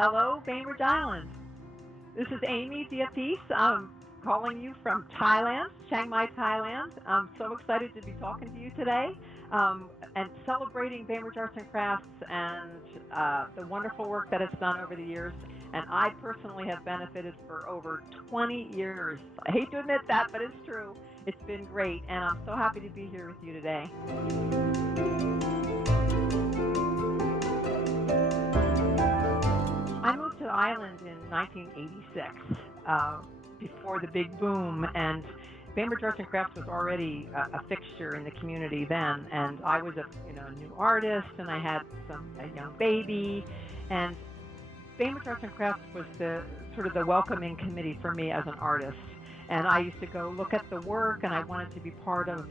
Hello, Bainbridge Island. This is Amy Diapise. I'm calling you from Thailand, Chiang Mai, Thailand. I'm so excited to be talking to you today and celebrating Bainbridge Arts and Crafts and the wonderful work that it's done over the years. And I personally have benefited for over 20 years. I hate to admit that, but it's true. It's been great, and I'm so happy to be here with you today. I moved to the island in 1986, before the big boom, and Bainbridge Arts and Crafts was already a fixture in the community then. And I was a new artist, and I had a young baby, and Bainbridge Arts and Crafts was the sort of the welcoming committee for me as an artist. And I used to go look at the work, and I wanted to be part of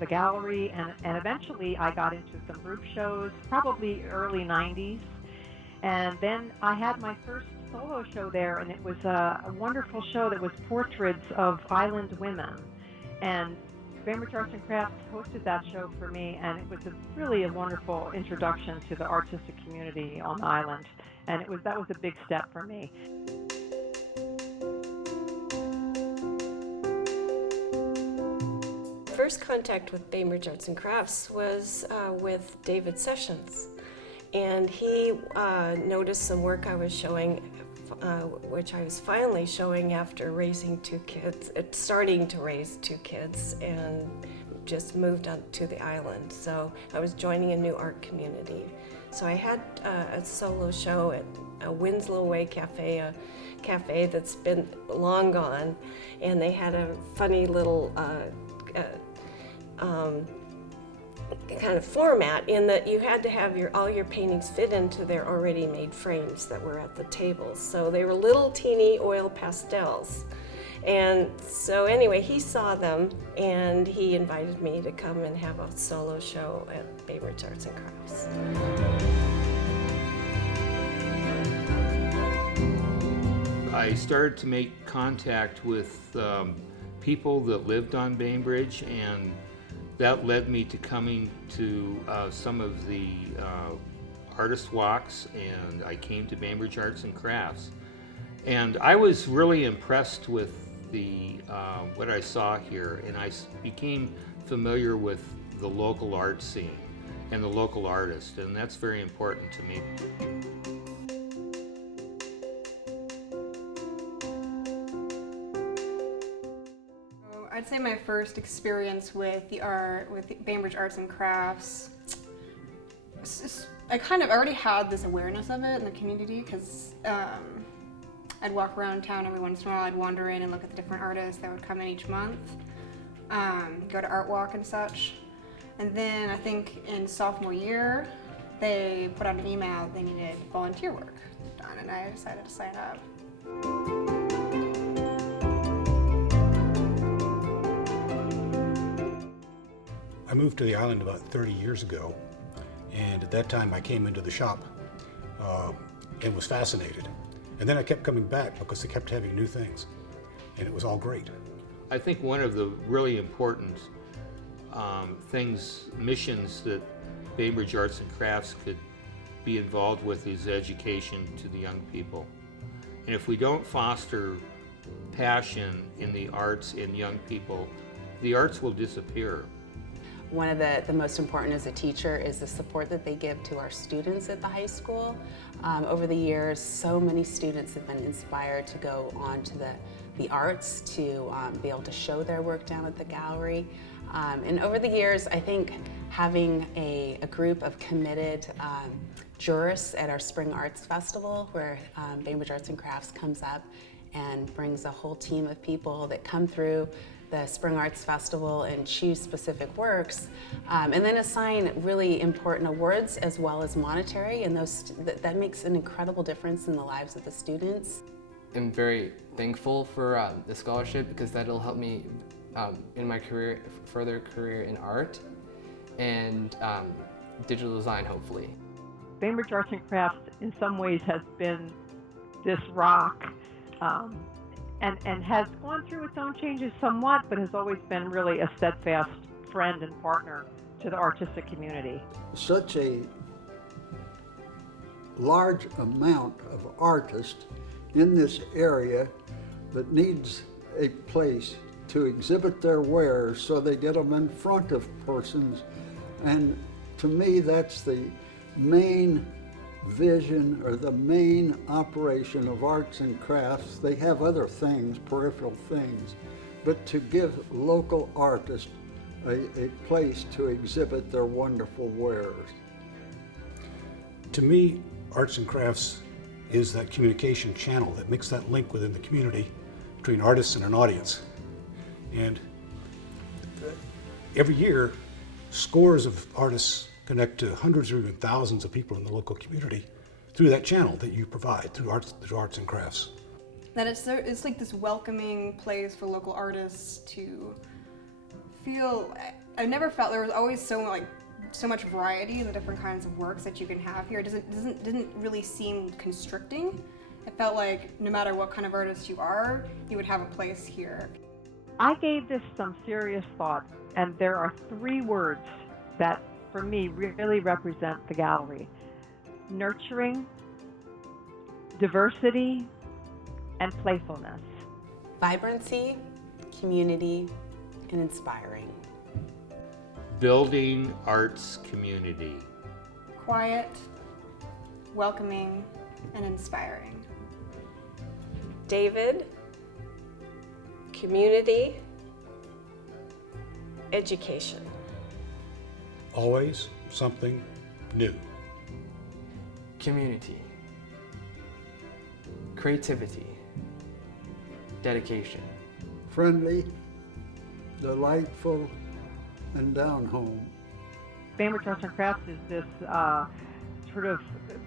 the gallery, and eventually I got into some group shows, probably early 90s. And then I had my first solo show there, and it was a wonderful show that was portraits of island women. And Bainbridge Arts and Crafts hosted that show for me, and it was really a wonderful introduction to the artistic community on the island. And that was a big step for me. First contact with Bainbridge Arts and Crafts was with David Sessions. And he noticed some work I was showing, which I was finally showing after raising two kids, starting to raise two kids, and just moved on to the island. So I was joining a new art community. So I had a solo show at a Winslow Way Cafe, a cafe that's been long gone, and they had a funny little kind of format in that you had to have all your paintings fit into their already made frames that were at the tables. So they were little teeny oil pastels. And so anyway, he saw them, and he invited me to come and have a solo show at Bainbridge Arts and Crafts. I started to make contact with people that lived on Bainbridge, and that led me to coming to some of the artist walks, and I came to Bainbridge Arts and Crafts. And I was really impressed with what I saw here, and I became familiar with the local art scene and the local artist, and that's very important to me. I'd say my first experience with Bainbridge Arts and Crafts, I kind of already had this awareness of it in the community, because I'd walk around town every once in a while. I'd wander in and look at the different artists that would come in each month, go to Art Walk and such. And then I think in sophomore year, they put out an email they needed volunteer work done, and I decided to sign up. I moved to the island about 30 years ago, and at that time I came into the shop and was fascinated. And then I kept coming back because they kept having new things, and it was all great. I think one of the really important missions that Bainbridge Arts and Crafts could be involved with is education to the young people. And if we don't foster passion in the arts in young people, the arts will disappear. One of the most important as a teacher is the support that they give to our students at the high school. Over the years, so many students have been inspired to go on to the arts, to be able to show their work down at the gallery. And over the years, I think having a group of committed jurists at our Spring Arts Festival, where Bainbridge Arts and Crafts comes up and brings a whole team of people that come through the Spring Arts Festival and choose specific works, and then assign really important awards as well as monetary, and that makes an incredible difference in the lives of the students. I'm very thankful for the scholarship, because that'll help me in my further career in art and digital design, hopefully. Bainbridge Arts and Crafts in some ways has been this rock, and has gone through its own changes somewhat, but has always been really a steadfast friend and partner to the artistic community. Such a large amount of artists in this area that needs a place to exhibit their wares so they get them in front of persons. And to me, that's the main vision or the main operation of arts and crafts. They have other things, peripheral things, but to give local artists a place to exhibit their wonderful wares. To me, arts and crafts is that communication channel that makes that link within the community between artists and an audience. And every year, scores of artists connect to hundreds or even thousands of people in the local community through that channel that you provide through arts and crafts. That it's like this welcoming place for local artists to feel. I never felt there was always so much variety in the different kinds of works that you can have here. It didn't really seem constricting. It felt like no matter what kind of artist you are, you would have a place here. I gave this some serious thought, and there are 3 words that, for me, really represent the gallery: nurturing, diversity, and playfulness. Vibrancy, community, and inspiring. Building arts community. Quiet, welcoming, and inspiring. David, community, education. Always something new. Community, creativity, dedication. Friendly, delightful, and down home. Bainbridge Arts and Crafts is this sort of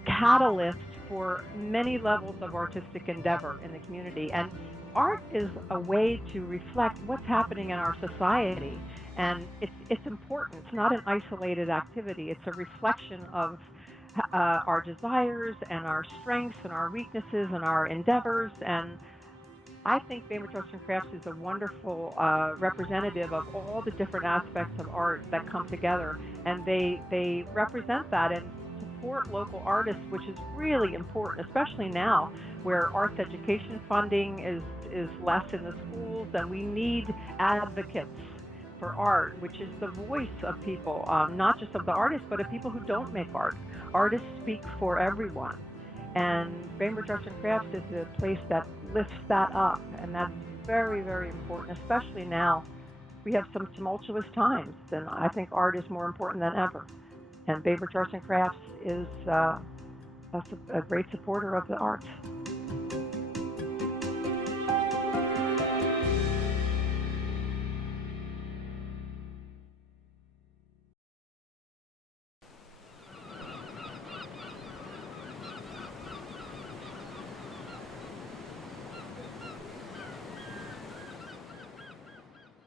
catalyst for many levels of artistic endeavor in the community. And art is a way to reflect what's happening in our society. And it's important. It's not an isolated activity. It's a reflection of our desires and our strengths and our weaknesses and our endeavors. And I think Bainbridge Arts and Crafts is a wonderful representative of all the different aspects of art that come together. And they represent that and support local artists, which is really important, especially now where arts education funding is less in the schools, and we need advocates for art, which is the voice of people, not just of the artists, but of people who don't make art. Artists speak for everyone. And Bainbridge Arts and Crafts is a place that lifts that up, and that's very, very important, especially now. We have some tumultuous times, and I think art is more important than ever. And Bainbridge Arts and Crafts is a great supporter of the arts.